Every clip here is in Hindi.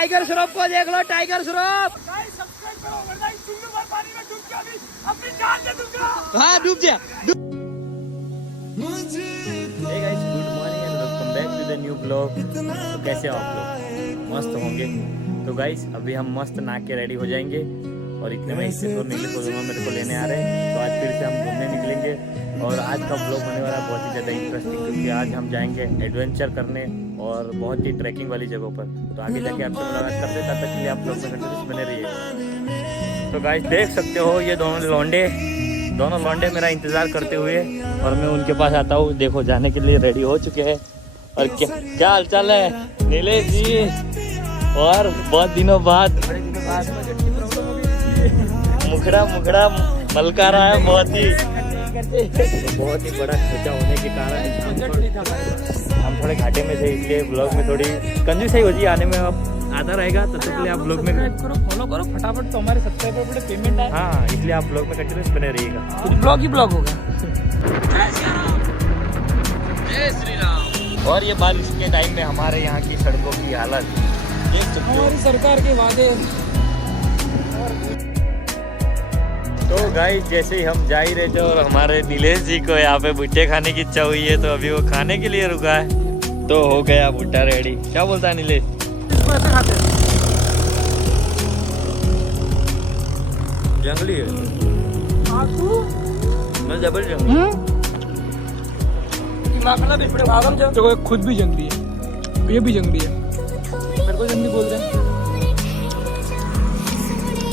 टाइगर श्रॉफ को देख लो, टाइगर श्रॉफ। हाँ डूब जा। Hey guys, good morning and welcome back to the new vlog। तो कैसे हो आप लोग? मस्त होंगे। तो गाइस अभी हम मस्त नहा के रेडी हो जाएंगे और इतने में इससे तो नीले को दोनों मेरे को लेने आ रहे हैं। तो आज फिर से हम घूमने निकलेंगे और आज का व्लॉग होने वाला बहुत ही ज़्यादा इंटरेस्टिंग, क्योंकि आज हम जाएंगे एडवेंचर करने और बहुत ही ट्रैकिंग वाली जगहों पर। तो आगे जाके आपसे मुलाकात करते, तब तक के लिए आप लोग में कंटिन्यूस बने रहिए। तो गाइस देख सकते हो ये दोनों लौंडे मेरा इंतजार करते हुए और मैं उनके पास आता हूँ। देखो जाने के लिए रेडी हो चुके हैं। और क्या हाल चाल है नीलेश जी? और बहुत दिनों बाद मुखड़ा मलका रहा है बहुत ही बड़ा खर्चा होने के कारण हम थोड़े घाटे में थे, इसलिए ब्लॉग में थोड़ी कंजूसाई होती है आने में। अब आता रहेगा तब तक के लिए आप ब्लॉग में फॉलो करो फटाफट, तो हमारे सब्सक्राइबर बड़े पेमेंट आए। हाँ इसलिए आप ब्लॉग में कंटिन्यूस बने रहिएगा, कुछ ब्लॉग ही ब्लॉग होगा। जय श्री राम। और ये बारिश के टाइम में हमारे यहाँ की सड़कों की हालत देख सकते हो। हमारी सरकार के वादे। तो गाइस जैसे ही हम जा ही रहे थे और हमारे नीलेश जी को यहाँ पे भुट्टे खाने की इच्छा हुई है, तो अभी वो खाने के लिए रुका है। तो हो गया भुट्टा रेडी। क्या बोलता है नीलेश? ऐसे खाते हैं। जंगली है मैं जबर जंगली। तो खुद भी जंगली है, ये भी जंगली है। मेरे को जंगली बोल रहे हैं।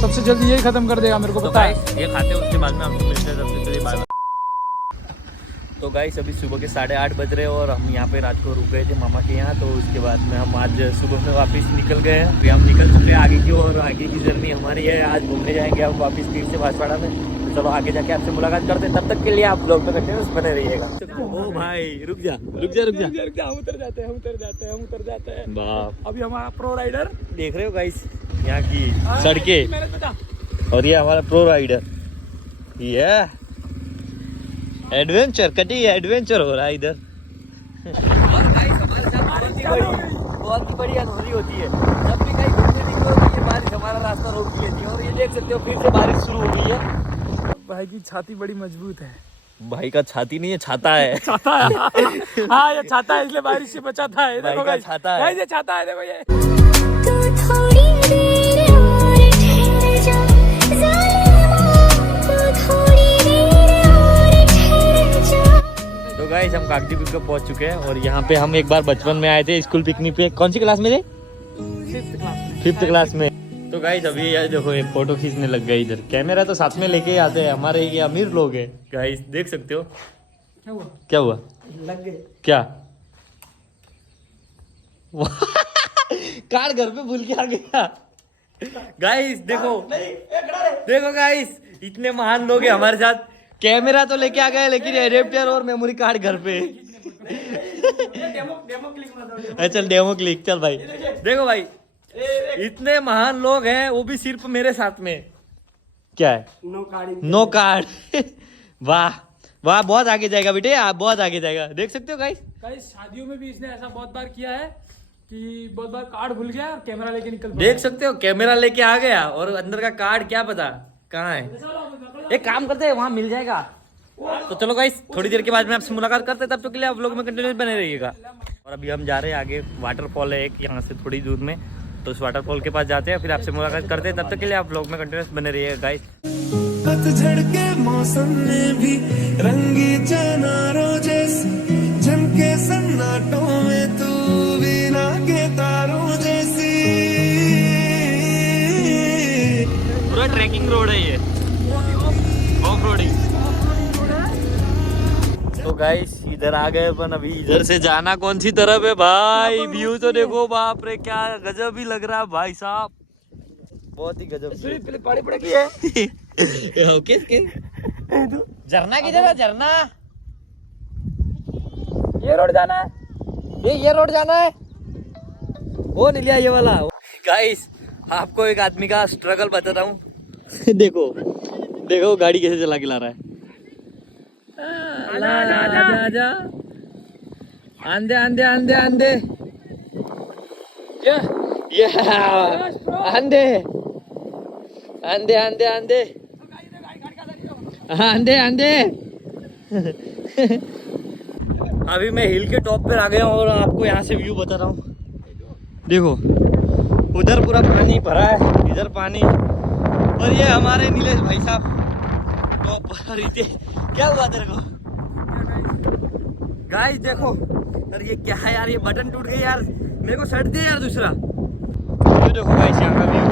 सबसे जल्दी यही खत्म कर देगा मेरे को पता है। ये खाते हैं उसके बाद में हम मिलते हैं। सबसे जल्दी बाय। तो गाइस अभी सुबह के 8:30 बज रहे हैं और हम यहाँ पे रात को रुक गए थे मामा के यहाँ। तो उसके बाद में हम आज सुबह में वापस निकल गए हैं। अभी हम निकल चुके हैं आगे की और आगे की जर्नी हमारी है। आज घूमने जाएंगे हम वापस फिर से बांसवाड़ा में। तो चलो आगे जाके आपसे मुलाकात करते हैं, तब तक के लिए आप लोग में कंटिन्यूस बने रहिएगा। ओ भाई रुक जा। हम उतर जाते हैं। बाप अभी हमारा प्रो राइडर देख रहे हो गाइस, यहाँ की सड़कें और ये हमारा प्रो राइडर। ये एडवेंचर एडवेंचर हो रहा है इधर। और गाइस हमारे साथ बहुत ही बड़ी अनहोनी होती है। जब भी कहीं घूमने निकलो तो ये बारिश हमारा रास्ता रोक लेती है। और ये देख सकते हो फिर से बारिश शुरू हो गई है। भाई की छाती बड़ी मजबूत है। भाई का छाती नहीं है, छाता है। छाता है। हाँ ये छाता है, इसलिए बारिश से बचाता है। देखो भाई छाता है, ये छाता है। देखो ये तो गाइस हम कागजी कुछ पहुंच चुके हैं और यहाँ पे हम एक बार बचपन में आए थे स्कूल पिकनिक पे। कौन सी क्लास में थे? 5th क्लास में। तो गाइस अभी यार देखो एक फोटो खींचने लग गए। इधर कैमरा तो साथ में लेके आते हैं, हमारे ये अमीर लोग हैं। गाइस देख सकते हो। क्या हुआ? लग गए क्या? कार्ड घर पे भूल के आ गया। गाइस देखो गाइस, इतने महान लोग हैं हमारे साथ। कैमरा तो लेके आ गए लेकिन एडेप्टर और मेमोरी कार्ड घर पे। चल डेमो क्लिक चल भाई। देखो भाई इतने महान लोग हैं, वो भी सिर्फ मेरे साथ में। क्या है? No card. वाह वाह, बहुत आगे जाएगा बेटे, आप बहुत आगे जाएगा। देख सकते हो गाइस शादियों में भी इसने ऐसा बहुत बार किया है कि बहुत बार कार्ड भूल गया और कैमरा लेके निकल। देख सकते हो कैमरा लेके आ गया और अंदर का कार्ड क्या पता कहाँ है। एक काम करते हैं वहाँ मिल जाएगा। तो चलो गाइस थोड़ी देर के बाद में आपसे मुलाकात करते हैं, तब तक के लिए आप लोग में कंटिन्यूस बने रहिएगा। और अभी हम जा रहे हैं आगे, वाटरफॉल है एक यहाँ से थोड़ी दूर में, तो उस वाटरफॉल के पास जाते हैं, फिर आपसे मुलाकात करते हैं। तब तक के लिए आप लोग में कंटिन्यूस बने रहिएगा गाइस। पतझड़ के मौसम में भी रंगी चनारों जैसी झमके सन्नाटों में तू बिना के तारों जैसी। पूरा ट्रैकिंग रोड है ये, ऑफ रोडिंग। तो गाइस इधर आ गए अपन। अभी इधर से जाना कौन सी तरफ है भाई? व्यू तो देखो, बाप रे क्या गजब ही लग रहा है भाई साहब, बहुत ही गजब। झरना किधर है? झरना ये रोड जाना है, ये रोड जाना है। वो नहीं लिया ये वाला। गाइस आपको एक आदमी का स्ट्रगल बताता हूँ। देखो गाड़ी कैसे चला के ला रहा है। आजा आंधे ये आंधे आंधे आंधे आंधे आंधे आंधे। अभी मैं हिल के टॉप पे आ गया हूँ और आपको यहाँ से व्यू बता रहा हूँ। देखो उधर पूरा पानी भरा है, इधर पानी, और ये हमारे नीलेश भाई साहब टॉप पर। क्या हुआ तेरे को? गाइस देखो यार, ये क्या है यार, ये बटन टूट गई यार, मेरे को शर्ट दे यार दूसरा। ये देखो गाइस यहाँ का व्यू,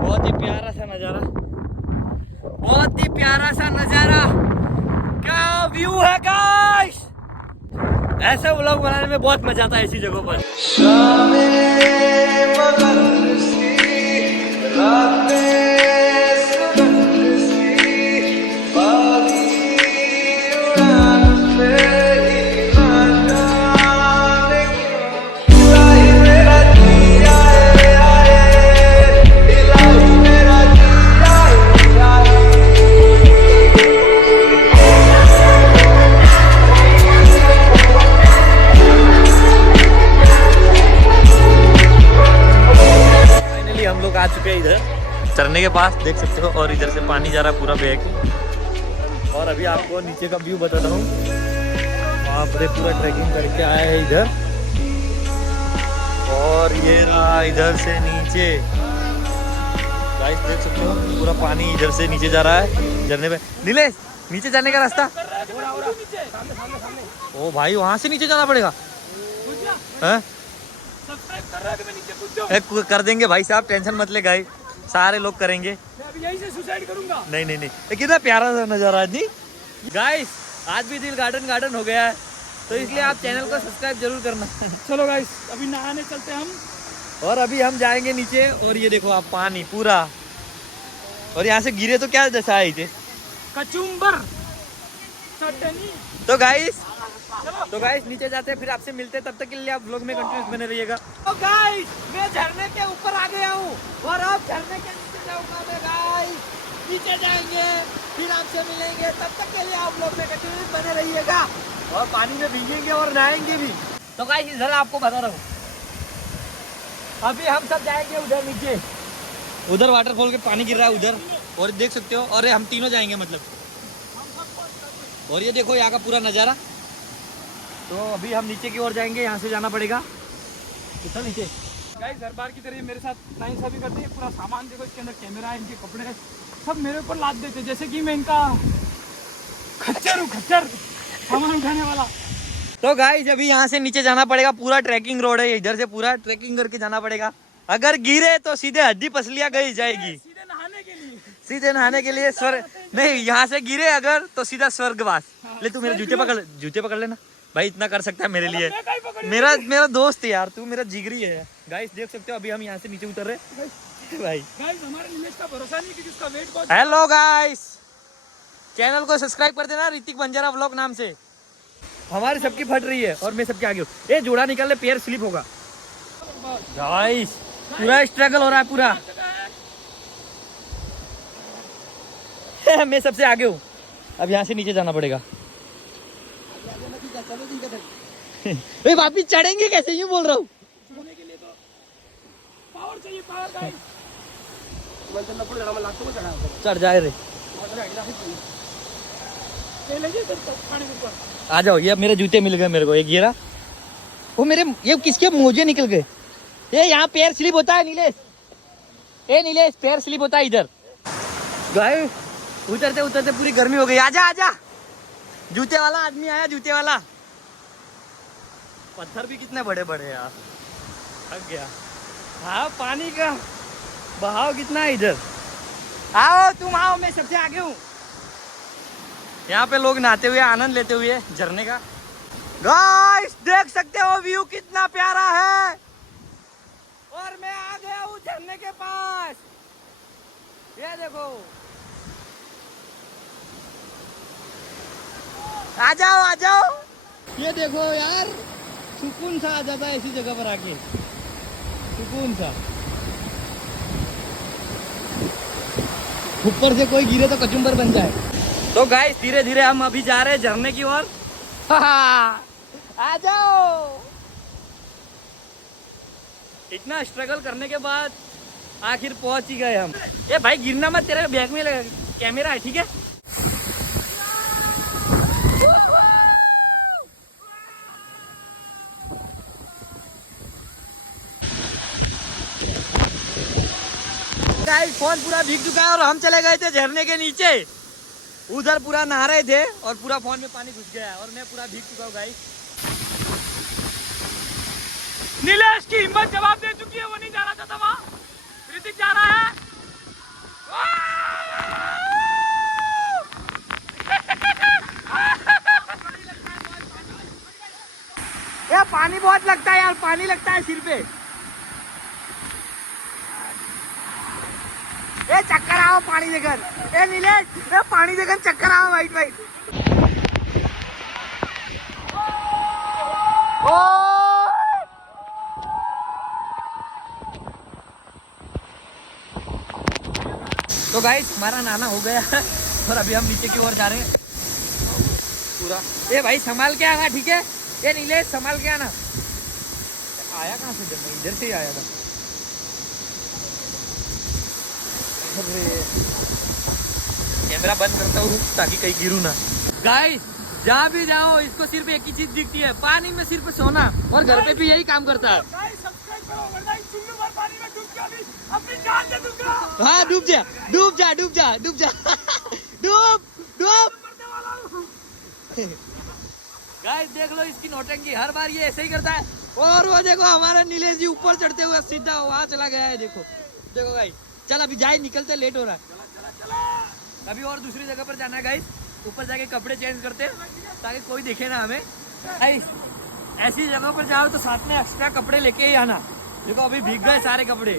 बहुत ही प्यारा सा नजारा, बहुत ही प्यारा सा नजारा। क्या व्यू है गाइस, ऐसे व्लॉग बनाने में बहुत मजा आता है ऐसी जगहों पर। हम लोग आ चुके हैं इधर झरने के पास, देख सकते हो, और इधर से पानी जा रहा है पूरा बैग। और अभी आपको नीचे का व्यू बताता हूँ। वहाँ पर पूरा ट्रैकिंग करके आए हैं इधर, और ये रहा इधर से नीचे। गाइस देख सकते हो पूरा पानी इधर से नीचे जा रहा है झरने पे। नीलेश नीचे जाने का रास्ता, ओ भाई वहाँ से नीचे जाना पड़ेगा। कर देंगे भाई साहब, टेंशन मत ले गाइस, सारे लोग करेंगे। मैं अभी यहीं से सुसाइड करूंगा। नहीं नहीं नहीं, ये कितना प्यारा सा नजारा है जी। गाइस आज भी दिल गार्डन गार्डन हो गया है, तो इसलिए आप चैनल को सब्सक्राइब जरूर करना। चलो गाइस अभी नहाने चलते हैं हम, और अभी हम जाएंगे नीचे, और ये देखो आप पानी पूरा, और यहाँ से गिरे तो क्या दशा है इसे, कचुम्बर चटनी। तो गाइस नीचे जाते हैं, फिर आपसे मिलते हैं, तब तक के लिए आप व्लॉग में कंटिन्यूस बने रहिएगा। तो गाइस मैं झरने के ऊपर आ गया हूँ, और अब झरने के नीचे जाऊंगा मैं। गाइस नीचे जाएंगे, फिर आपसे मिलेंगे, तब तक के लिए आप व्लॉग में कंटिन्यूस बने रहिएगा, और पानी में भीगेंगे और नहाएंगे भी। तो गाइस इधर आपको बता रहा हूँ, अभी हम सब जाएंगे उधर नीचे, उधर वाटरफॉल के पानी गिर रहा है उधर, और देख सकते हो, और हम तीनों जाएंगे मतलब। और ये देखो यहाँ का पूरा नज़ारा। तो अभी हम नीचे की ओर जाएंगे, यहाँ से जाना पड़ेगा कितना नीचे। गाइस हर बार की तरह मेरे साथ नाइंसाफी करते हैं। पूरा सामान देखो, इसके अंदर कैमरा है, इनके कपड़े है, सब मेरे ऊपर लाद देते, जैसे कि मैं इनका खच्चर हूँ, खच्चर सामान उठाने वाला। तो गाइस अभी यहाँ से नीचे जाना पड़ेगा, पूरा ट्रैकिंग रोड है, इधर से पूरा ट्रैकिंग करके जाना पड़ेगा। अगर गिरे तो सीधे हड्डी पसलियाँ गई जाएगी, सीधे नहाने के लिए, सीधे नहाने के लिए स्वर्ग नहीं, यहाँ से गिरे अगर तो सीधा स्वर्गवास। ले तू मेरे जूते पकड़ लेना भाई, इतना कर सकता है मेरे लिए, मेरा दोस्त है यार, तू मेरा जिगरी है। गाइस देख सकते हो अभी हम यहाँ से नीचे उतर रहे भाई। गाइस हमारे नीलेश का भरोसा नहीं कि जिसका वेट बहुत। हेलो गाइस, चैनल को सब्सक्राइब कर देना, ऋतिक बंजारा व्लॉग नाम से। हमारी सबकी फट रही है और मैं सबके आगे हूँ। ये जोड़ा निकाल ले, पैर स्लिप होगा। गाइस पूरा स्ट्रगल हो रहा है पूरा। मैं सबसे आगे हूँ, अब यहाँ से नीचे जाना पड़ेगा। वापिस चढ़ेंगे कैसे, यूं बोल रहा हूँ। चढ़ने के लिए तो पावर चाहिए, पावर गाइस। चढ़ जाए रे, आ जाओ। ये मेरे जूते मिल गए मेरे को, एक गिरा वो मेरे, ये किसके मोजे निकल गए। ये यहाँ पैर स्लिप होता है नीलेश, ए नीलेश पैर स्लिप होता है इधर। गाय उतरते उतरते पूरी गर्मी हो गई। आजा आजा, जूते वाला आदमी आया, जूते वाला। पत्थर भी कितने बड़े बड़े यार, थक गया। हाँ पानी का बहाव कितना है इधर। आओ तुम आओ, मैं सबसे आगे हूँ। यहाँ पे लोग नहाते हुए आनंद लेते हुए झरने का। गाइस देख सकते हो व्यू कितना प्यारा है, और मैं आ गया हूँ झरने के पास। ये देखो, आ जाओ आ जाओ। ये देखो यार, सुकून सा आ जाता है ऐसी जगह पर आके, सुकून सा। ऊपर से कोई गिरे तो कचुम्बर बन जाए। तो गाइस धीरे धीरे हम अभी जा रहे हैं झरने की ओर। आ जाओ। इतना स्ट्रगल करने के बाद आखिर पहुंच ही गए हम। ये भाई गिरना मत, तेरे बैग में कैमरा है, ठीक है। गाइस फोन पूरा भीग चुका है और हम चले गए थे झरने के नीचे, उधर पूरा नहा रहे थे और पूरा फोन में पानी घुस गया है और मैं पूरा भीग चुका हूँ गाइस। नीलेश की हिम्मत जवाब दे चुकी है, वो नहीं जाना चाहता वहाँ, ऋतिक जा रहा है। यार पानी बहुत लगता है यार, पानी लगता है सिर पे। ए चक्कर आओ पानी देकर, ए नीलेश ए पानी देकर चक्कर आओ वाइट वाइट। तो गाइस हमारा नाना हो गया और अभी हम नीचे की ओर जा रहे हैं पूरा। ए भाई संभाल के आना, ठीक है। ये नीलेश संभाल के आना। आया कहाँ से? जब मैं इधर से ही आया था। कैमरा बंद करता हूँ ताकि कहीं गिरू ना। गाइस जहाँ भी जाओ इसको सिर्फ एक ही चीज दिखती है, पानी में सिर्फ सोना, और घर पे भी यही काम करता है। हाँ डूब जा डूब जा डूब जा डूब जा डूब डूब। गाइस देख लो इसकी नौटंकी, हर बार ये ऐसे ही करता है। और वो देखो हमारा नीलेश जी ऊपर चढ़ते हुए सीधा वहाँ चला गया है। देखो देखो गाइस, चल अभी जाए, निकलते, लेट हो रहा है। अभी और दूसरी जगह पर जाना है गाइस, ऊपर जाके कपड़े चेंज करते ताकि कोई देखे ना हमें। ऐसी जगह पर जाओ तो साथ में एक्स्ट्रा कपड़े लेके ही आना। देखो अभी भीग गए सारे कपड़े।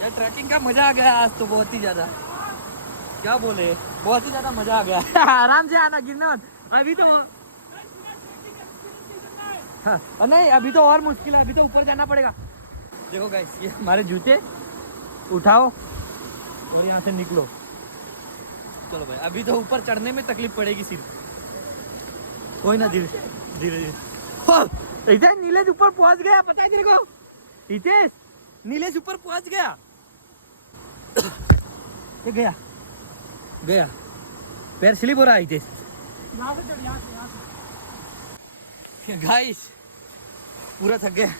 यार ट्रैकिंग का मजा आ गया आज तो बहुत ही ज्यादा, क्या बोले, बहुत ही ज्यादा मजा आ गया। आराम से आना, गिरना मत। अभी तो हाँ नहीं, अभी तो और मुश्किल है, अभी तो ऊपर जाना पड़ेगा। देखो गाइस ये हमारे जूते उठाओ और यहाँ से निकलो। चलो भाई अभी तो ऊपर चढ़ने में तकलीफ पड़ेगी सिर्फ, कोई ना, धीरे धीरे धीरे। इधर नीलेश ऊपर पहुंच गया, पता है तेरे को? हितेश नीलेश ऊपर पहुंच गया। ये गया गया, पैर स्लिप हो रहा है हितेश। यहाँ से चढ़, यहाँ से गाइस पूरा थक गया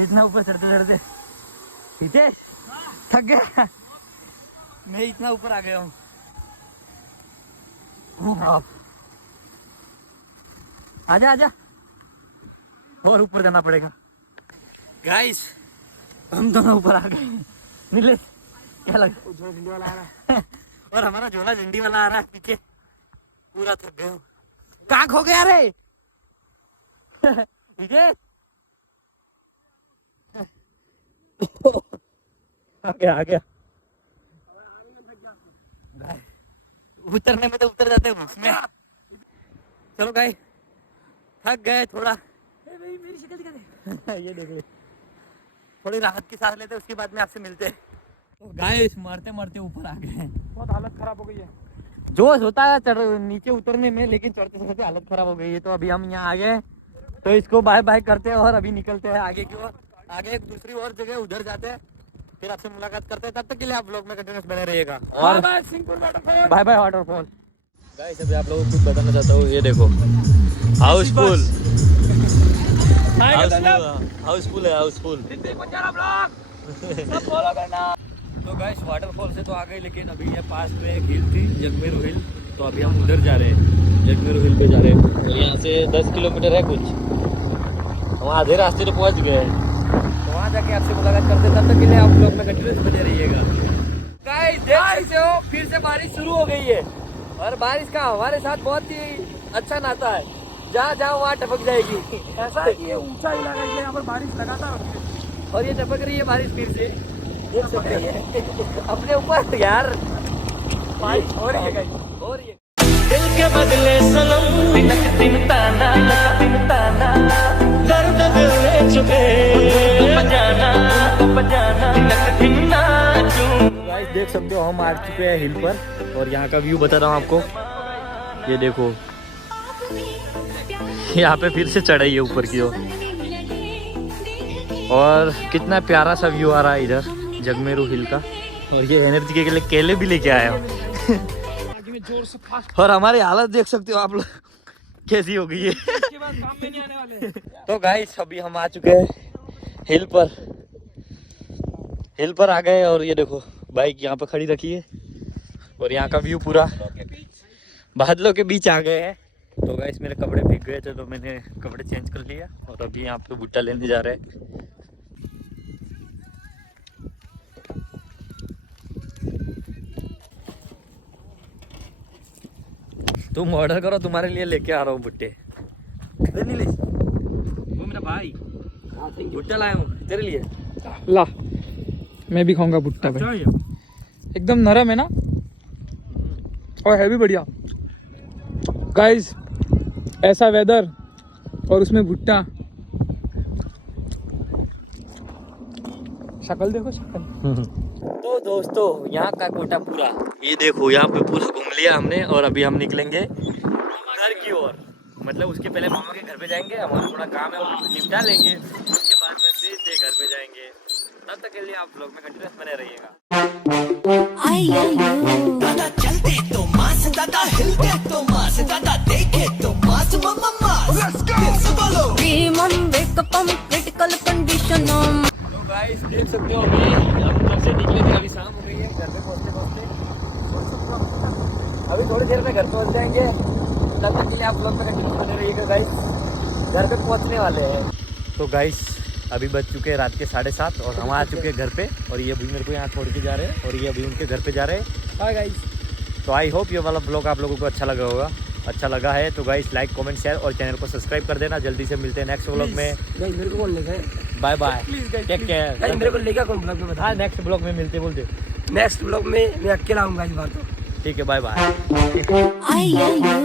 इतना ऊपर चढ़ते चढ़ते। हितेश थक गया, मैं इतना ऊपर आ गया हूँ। आजा आजा, और ऊपर जाना पड़ेगा। गाइस हम दोनों ऊपर आ गए। नीलेश क्या लगा? झंडी वाला आ रहा है और हमारा झोला झंडी वाला आ रहा है पीछे। पूरा थक गया हूँ। कहाँ खो गया रे? आ गया उतरने में तो उतर जाते हैं उसमें। चलो गाइस थक गए थोड़ा। मेरी शक्ल दिखा दे। ये देख ले, थोड़ी राहत की सांस लेते, उसके बाद में आपसे मिलते हैं। तो गाइस मरते मरते ऊपर आ गए, बहुत हालत खराब हो गई है। जोश होता है नीचे उतरने में, लेकिन चढ़ते चढ़ते हालत खराब हो गई है। तो अभी हम यहाँ आ गए, तो इसको बाय बाय करते हैं और अभी निकलते हैं आगे की ओर। आगे एक दूसरी और जगह उधर जाते हैं, फिर आपसे मुलाकात करते हैं। तब तक के लिए आप लोग में कंटिन्यूस बने रहिएगा। और बाय बाय वाटरफॉल। गाइस अभी आप लोगों को कुछ बताना चाहता हूँ, ये देखो हाउसफुल हाउसफुल है, हाउसफुल। तो गाइस वाटरफॉल से तो आ गए, लेकिन अभी ये पास में एक हिल थी, जगमेरू हिल, तो अभी हम उधर जा रहे हैं, जगमेरू हिल पे जा रहे हैं। तो यहाँ से 10 किलोमीटर है कुछ, हम आधे रास्ते तो पहुँच गए हैं। तो वहाँ जाके आपसे मुलाकात करते, तब तक के लिए आप लोग में कंटिन्यूस बने रहिएगा। गाइस देख सकते हो फिर से बारिश शुरू हो गई है, और बारिश का हमारे साथ बहुत ही अच्छा नाता है। जहाँ जाओ वहाँ टपक जाएगी। ऐसा है कि ये ऊंचा इलाका है, यहाँ पर बारिश लगातार होती है और ये टपक रही है बारिश फिर से, देख सकते हैं अपने ऊपर यार बारिश हो रही है गाइस, हो रही है। दिल के बदले सनम तिनक दिन ताना दर्द दिल ले चुके बजाना तिनक दिन ना चूं। गाइस देख सकते हो हम आ चुके हैं हिल पर, और यहाँ का व्यू बता रहा हूँ आपको। ये देखो यहाँ पे फिर से चढ़ाई है ऊपर की ओर। और कितना प्यारा सा व्यू आ रहा है इधर जगमेरू हिल का। और ये एनर्जी के लिए केले भी लेके आया हूँ। आगे में जोर से फास्ट और हमारी हालत देख सकते हो आप लोग कैसी हो गई है। के बाद काम में नहीं आने वाले। तो गाइस अभी हम आ चुके हैं हिल पर आ गए। और ये देखो बाइक यहाँ पे खड़ी रखी है और यहाँ का व्यू पूरा बादलों के बीच आ गए हैं। तो गाइस मेरे कपड़े भीग गए थे तो मैंने कपड़े चेंज कर लिया और अभी यहाँ पे भुट्टा लेने जा रहे हैं। तुम ऑर्डर करो, तुम्हारे लिए लेके आ रहा हूँ भुट्टे। नीलेश वो मेरा भाई भुट्टा लाया हूँ तेरे लिए। ला मैं भी खाऊंगा भुट्टा भाई। एकदम नरम है ना और है भी बढ़िया। गाइस ऐसा वेदर और उसमें भुट्टा, शक्ल देखो शक्ल। तो दोस्तों यहाँ का कोटा पूरा ये देखो, यहाँ पे पूरा घूम लिया हमने और अभी हम निकलेंगे घर की ओर। मतलब उसके पहले मामा के घर पे जाएंगे, हमारा थोड़ा काम है वो निपटा लेंगे, उसके बाद में सीधे घर पे जाएंगे। तब तक के लिए आप लोग में कंटिन्यूस बने रहिएगा। दादा चलते तो मास, दादा हिलते तो मास, दादा देखे तो मास, मम्मा मास। बोलो क्रिटिकल कंडीशन। तो गाइस देख सकते हो अभी हम घर से निकले थे, अभी शाम हो गई है। घर पे पहुँचते अभी थोड़ी देर में घर पहुँच जाएंगे। तब तक के लिए आप लोग में कंटिन्यूस बने रहिएगा गाइस। घर पे पहुँचने वाले हैं। तो गाइस अभी बज चुके हैं रात के 7:30 और हम आ चुके हैं घर पे। और ये अभी मेरे को यहाँ छोड़ के जा रहे हैं और ये अभी उनके घर पे जा रहे हैं। Bye guys. तो आई होप ये वाला ब्लॉग आप लोगों को अच्छा लगा होगा। अच्छा लगा है तो गाइस लाइक कमेंट शेयर और चैनल को सब्सक्राइब कर देना। जल्दी से मिलते हैं नेक्स्ट ब्लॉग में। मेरे को कौन लेगा? Bye bye, Please, take care. मेरे को लेगा कौन ब्लॉग में बता। हाँ नेक्स्ट ब्लॉग में मिलते बोलते। नेक्स्ट ब्लॉग में मैं अकेला आऊंगा इस बार तो। ठीक है bye bye. Ay, ay, ay.